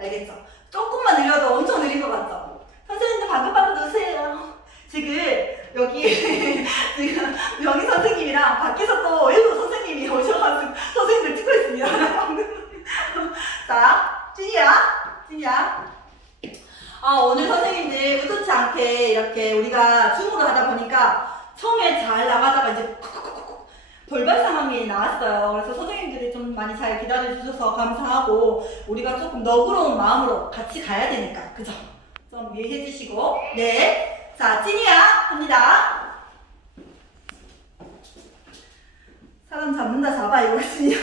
알겠죠? 조금만 느려도 엄청 느린 것 같죠? 선생님들 방긋방긋 웃으세요. 지금 여기 지금 명희 선생님이랑 밖에서 또 일부 선생님이 오셔가지고 선생님들 찍고 있습니다. 자, 찐이야, 찐이야. 아, 오늘 선생님들 의도치 않게 이렇게 우리가 줌으로 하다 보니까 처음에 잘 나가다가 이제 돌발 상황이 나왔어요. 그래서 많이 잘 기다려주셔서 감사하고 우리가 조금 너그러운 마음으로 같이 가야 되니까 그죠? 좀 이해해 주시고 네. 자, 찐이야 합니다. 사람 잡는다 잡아 이거 찐이야.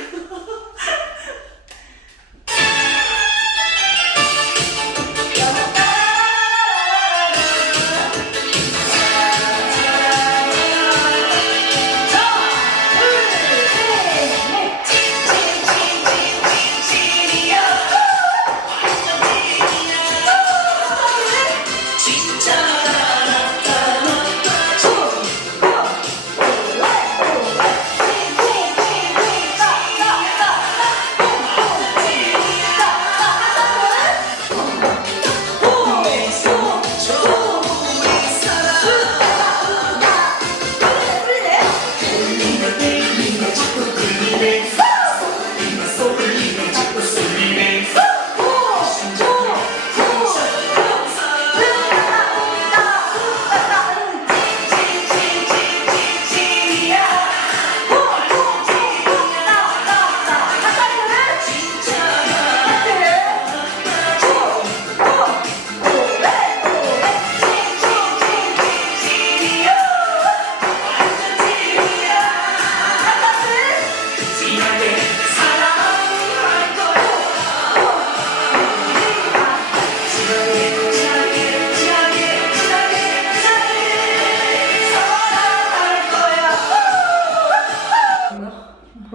Thank you.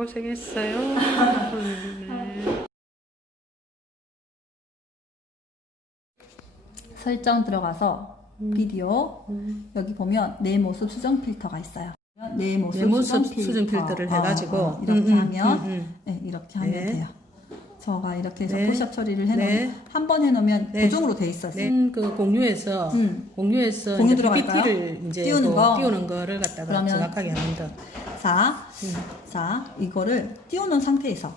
고생했어요. 네. 설정 들어가서 비디오 음. 여기 보면 내 모습 수정 필터가 있어요. 내 모습, 내 모습 수정, 수정 필터. 어, 해가지고 어, 이렇게 음, 음, 하면 음, 음. 네, 이렇게 하면 네. 돼요. 저가 이렇게 해서 네. 포샵 처리를 해놓으면 네. 한번 해놓으면 네. 고정으로 돼 있어요. 네, 그 공유해서 음. 공유해서 공유 이제? PPT를 이제 띄우는 그 거? 띄우는 거를 갖다가 정확하게 거. 자, 음. 자 이거를 띄워놓은 상태에서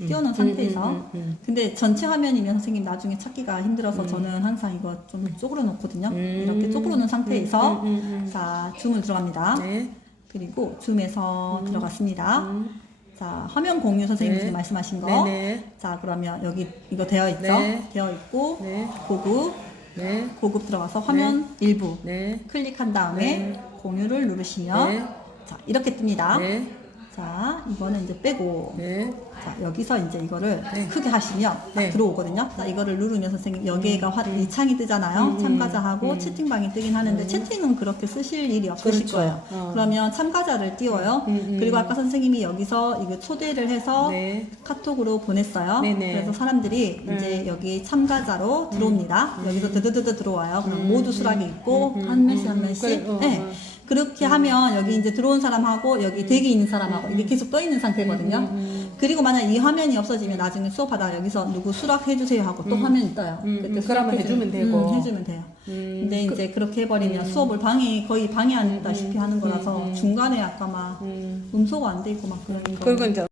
음. 띄워놓은 상태에서 음, 음, 음, 근데 전체 화면이면 선생님 나중에 찾기가 힘들어서 저는 항상 이거 좀 쪼그려 놓거든요. 음. 이렇게 쪼그려 놓은 상태에서 음, 음, 음, 자 줌을 들어갑니다. 음. 네. 그리고 줌에서 들어갔습니다. 음. 자 화면 공유 선생님 네. 말씀하신 거. 네네. 자 그러면 여기 이거 되어 있죠? 네. 되어 있고 네. 고급 네. 고급 들어가서 화면 일부 네. 클릭한 다음에 네. 공유를 누르시면 네. 자 이렇게 뜹니다. 네. 자 이거는 이제 빼고 네. 자 여기서 이제 이거를 네. 크게 하시면 딱 네. 들어오거든요. 자 이거를 누르면 선생님 여기가 화, 이 창이 뜨잖아요. 음, 참가자하고 음. 채팅방이 뜨긴 하는데 채팅은 그렇게 쓰실 일이 없으실 그렇죠. 거예요. 어. 그러면 참가자를 띄워요. 음, 음. 그리고 아까 선생님이 여기서 이거 초대를 해서 네. 카톡으로 보냈어요. 네네. 그래서 사람들이 음. 이제 여기 참가자로 들어옵니다. 여기서 드드드드 들어와요. 그럼 음, 모두 수락이 있고 음, 음, 한 명씩 음, 한 음. 명씩. 어, 네. 어. 그렇게 하면 여기 이제 들어온 사람하고 여기 대기 있는 사람하고 이게 계속 떠 있는 상태거든요. 음, 그리고 만약 이 화면이 없어지면 나중에 수업하다 여기서 누구 수락해 주세요 하고 또 음. 화면이 떠요. 음, 그때 음, 그러면 해주면 되고. 음, 해주면 돼요. 음, 근데 이제 그 렇게 해버리면 수업을 방해 거의 방해한다시피 하는 거라서 음, 음. 중간에 아까 막 음. 음소거 안돼 있고 막 그러니까. 그리고 이제